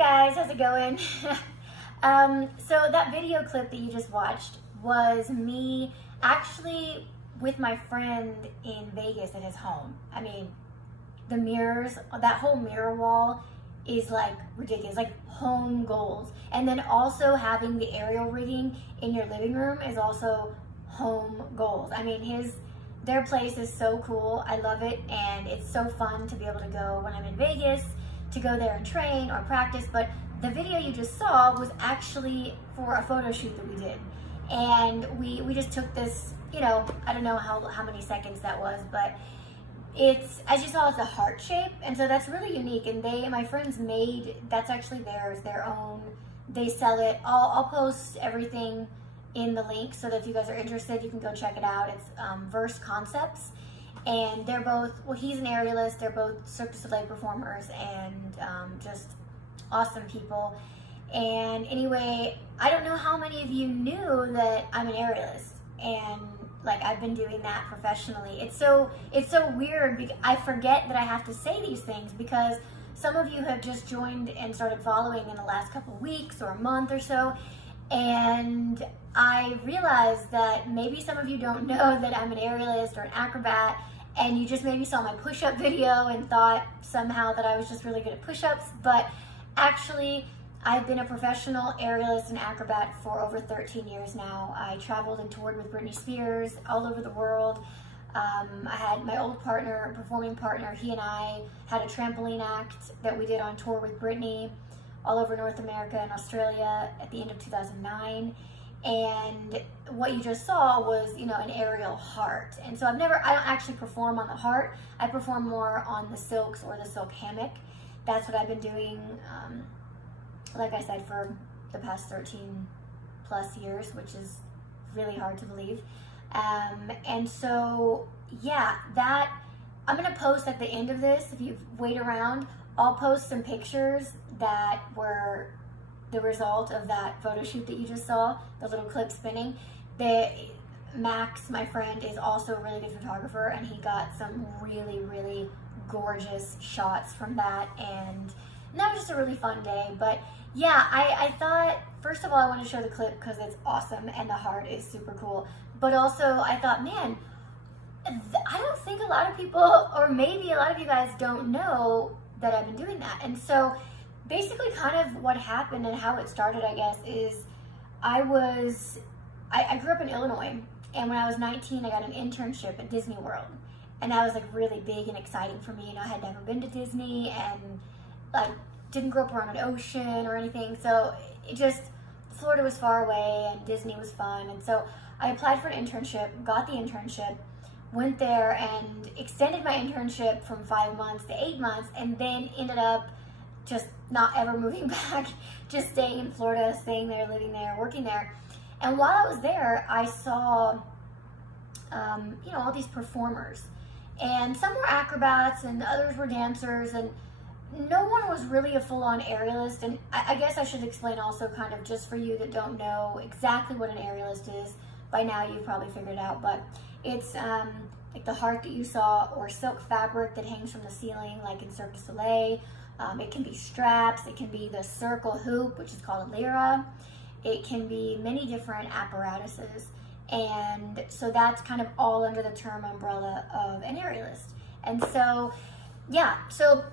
guys, how's it going? So that video clip that you just watched was me actually with my friend in Vegas at his home. I mean, the mirrors, that whole mirror wall is like ridiculous, like home goals. And then also having the aerial rigging in your living room is also home goals. I mean, their place is so cool. I love it, and it's so fun to be able to go when I'm in Vegas, to go there and train or practice. But the video you just saw was actually for a photo shoot that we did. And we just took this, you know, I don't know how many seconds that was, but it's, as you saw, it's a heart shape, and so that's really unique. And my friends made, that's actually theirs, their own. They sell it. I'll post everything in the link so that if you guys are interested, you can go check it out. It's Verse Concepts, and they're both, well, he's an aerialist, they're both Cirque du Soleil performers, and just awesome people. And anyway, I don't know how many of you knew that I'm an aerialist, and like I've been doing that professionally. It's so weird because I forget that I have to say these things, because some of you have just joined and started following in the last couple of weeks or a month or so, and I realized that maybe some of you don't know that I'm an aerialist or an acrobat, and you just maybe saw my push-up video and thought somehow that I was just really good at push-ups. But actually, I've been a professional aerialist and acrobat for over 13 years now. I traveled and toured with Britney Spears all over the world. I had my old partner, performing partner, he and I had a trampoline act that we did on tour with Britney all over North America and Australia at the end of 2009. And what you just saw was, you know, an aerial heart. And so I don't actually perform on the heart. I perform more on the silks or the silk hammock. That's what I've been doing, like I said, for the past 13 plus years, which is really hard to believe. And so, yeah, that, I'm gonna post at the end of this, if you wait around, I'll post some pictures that were the result of that photo shoot that you just saw, the little clip spinning. Max, my friend, is also a really good photographer, and he got some really, really gorgeous shots from that, and that was just a really fun day. But yeah, I thought, first of all, I want to show the clip because it's awesome and the heart is super cool. But also, I thought, man, I don't think a lot of people, or maybe a lot of you guys don't know that I've been doing that. And so basically kind of what happened and how it started, I guess, is I grew up in Illinois, and when I was 19, I got an internship at Disney World. And that was like really big and exciting for me. You know, I had never been to Disney, and like didn't grow up around an ocean or anything. So it just, Florida was far away and Disney was fun. And so I applied for an internship, got the internship, went there and extended my internship from 5 months to 8 months, and then ended up just not ever moving back, just staying in Florida, staying there, living there, working there. And while I was there, I saw, you know, all these performers, and some were acrobats and others were dancers, and no one was really a full-on aerialist. And I guess I should explain also, kind of just for you that don't know exactly what an aerialist is. By now you've probably figured it out, but it's like the heart that you saw, or silk fabric that hangs from the ceiling like in Cirque du Soleil. It can be straps, it can be the circle hoop, which is called a lyra. It can be many different apparatuses. And so that's kind of all under the term umbrella of an aerialist. And so, yeah, so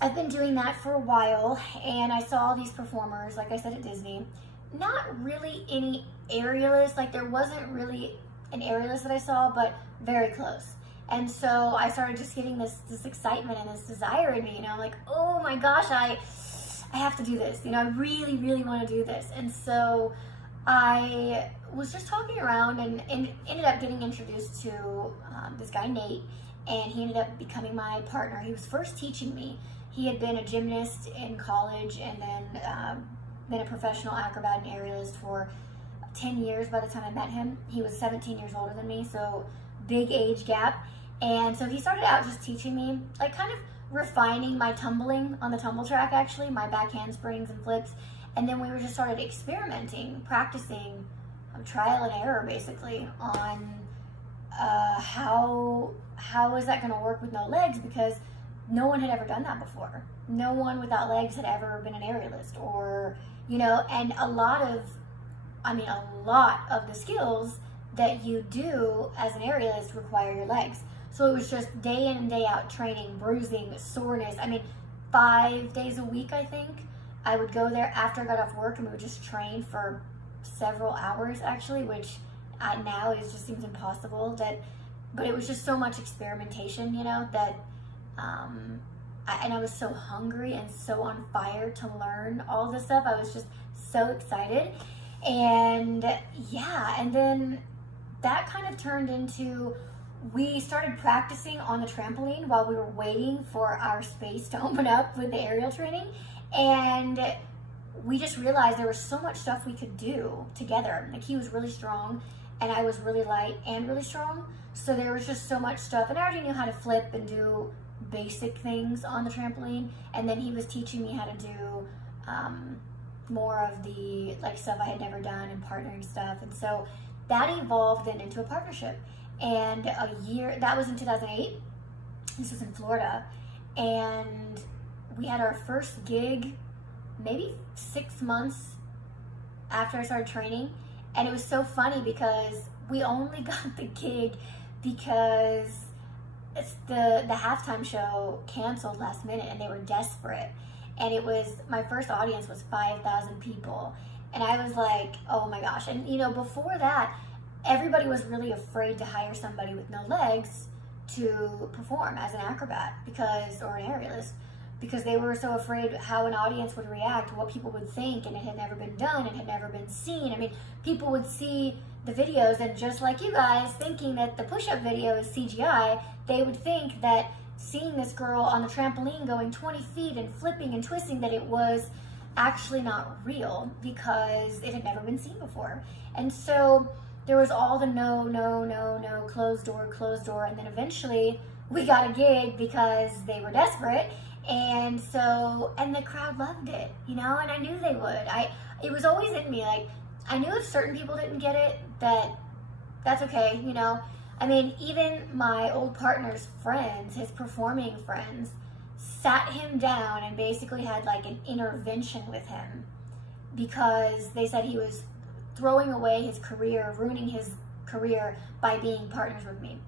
I've been doing that for a while, and I saw all these performers, like I said, at Disney. Not really any aerialists, like there wasn't really an aerialist that I saw, but very close. And so I started just getting this excitement and this desire in me, you know, like, oh my gosh, I have to do this, you know, I really, really want to do this. And so I was just talking around and ended up getting introduced to this guy, Nate, and he ended up becoming my partner. He was first teaching me. He had been a gymnast in college, and then been a professional acrobat and aerialist for 10 years by the time I met him. He was 17 years older than me, so big age gap. And so he started out just teaching me, like kind of refining my tumbling on the tumble track, actually, my back handsprings and flips. And then we were just started experimenting, practicing, trial and error basically, on how is that going to work with no legs, because no one had ever done that before. no one without legs had ever been an aerialist, or, and a lot of the skills that you do as an aerialist require your legs. So it was just day in and day out training, bruising, soreness. 5 days a week, I think. I would go there after I got off work, and we would just train for several hours, actually, which now it just seems impossible. But it was just so much experimentation, that I was so hungry and so on fire to learn all this stuff. I was just so excited. And and then that kind of turned into, we started practicing on the trampoline while we were waiting for our space to open up with the aerial training. And we just realized there was so much stuff we could do together. Like, he was really strong and I was really light and really strong. So there was just so much stuff. And I already knew how to flip and do basic things on the trampoline. And then he was teaching me how to do more of the stuff I had never done, and partnering stuff. And so that evolved then into a partnership. And that was in 2008. This was in Florida. And we had our first gig maybe 6 months after I started training. And it was so funny because we only got the gig because the halftime show canceled last minute, and they were desperate. And my first audience was 5,000 people. And I was like, oh my gosh. And before that, everybody was really afraid to hire somebody with no legs to perform as an acrobat or an aerialist, because they were so afraid how an audience would react, what people would think, and it had never been done, it had never been seen. People would see the videos, and just like you guys, thinking that the push-up video is CGI, they would think that seeing this girl on the trampoline going 20 feet and flipping and twisting, that it was actually not real, because it had never been seen before. And so there was all the no, closed door, and then eventually we got a gig because they were desperate. And the crowd loved it, and I knew they would. It was always in me, I knew if certain people didn't get it, that's okay, even my old partner's friends, his performing friends, sat him down and basically had an intervention with him, because they said he was throwing away his career, ruining his career by being partners with me.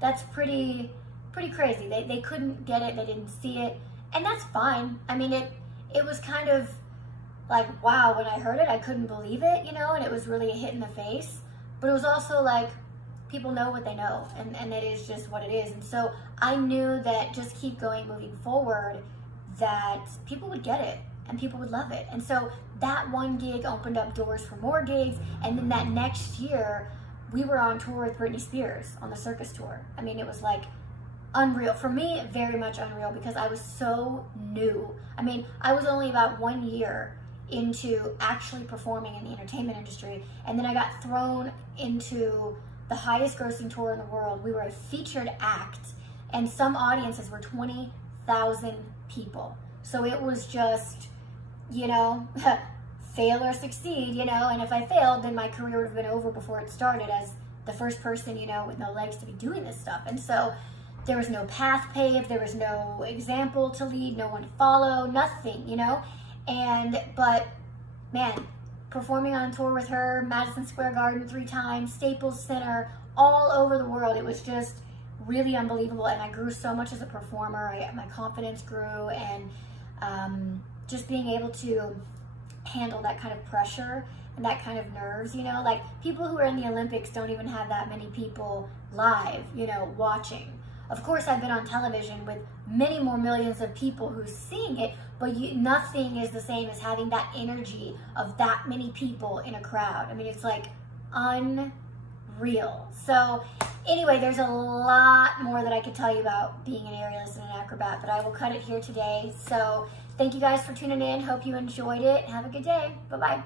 That's pretty crazy. They couldn't get it, they didn't see it, and that's fine. It was kind of wow, when I heard it, I couldn't believe it, and it was really a hit in the face. But it was also people know what they know, and it is just what it is. And so I knew that just keep going, moving forward, that people would get it and people would love it. And so that one gig opened up doors for more gigs. And then that next year, we were on tour with Britney Spears on the circus tour. It was unreal. For me, very much unreal, because I was so new. I was only about 1 year into actually performing in the entertainment industry, and then I got thrown into the highest grossing tour in the world. We were a featured act, and some audiences were 20,000 people. So it was just, fail or succeed, and if I failed, then my career would have been over before it started, as the first person, with no legs to be doing this stuff. And so there was no path paved, there was no example to lead, no one to follow, nothing, but man, performing on tour with her, Madison Square Garden 3 times, Staples Center, all over the world, it was just really unbelievable. And I grew so much as a performer. My confidence grew, and just being able to handle that kind of pressure and that kind of nerves, people who are in the Olympics don't even have that many people live, watching. Of course, I've been on television with many more millions of people who's seeing it, but nothing is the same as having that energy of that many people in a crowd. It's unreal. So anyway, there's a lot more that I could tell you about being an aerialist and an acrobat, but I will cut it here today. So thank you guys for tuning in. Hope you enjoyed it. Have a good day. Bye-bye.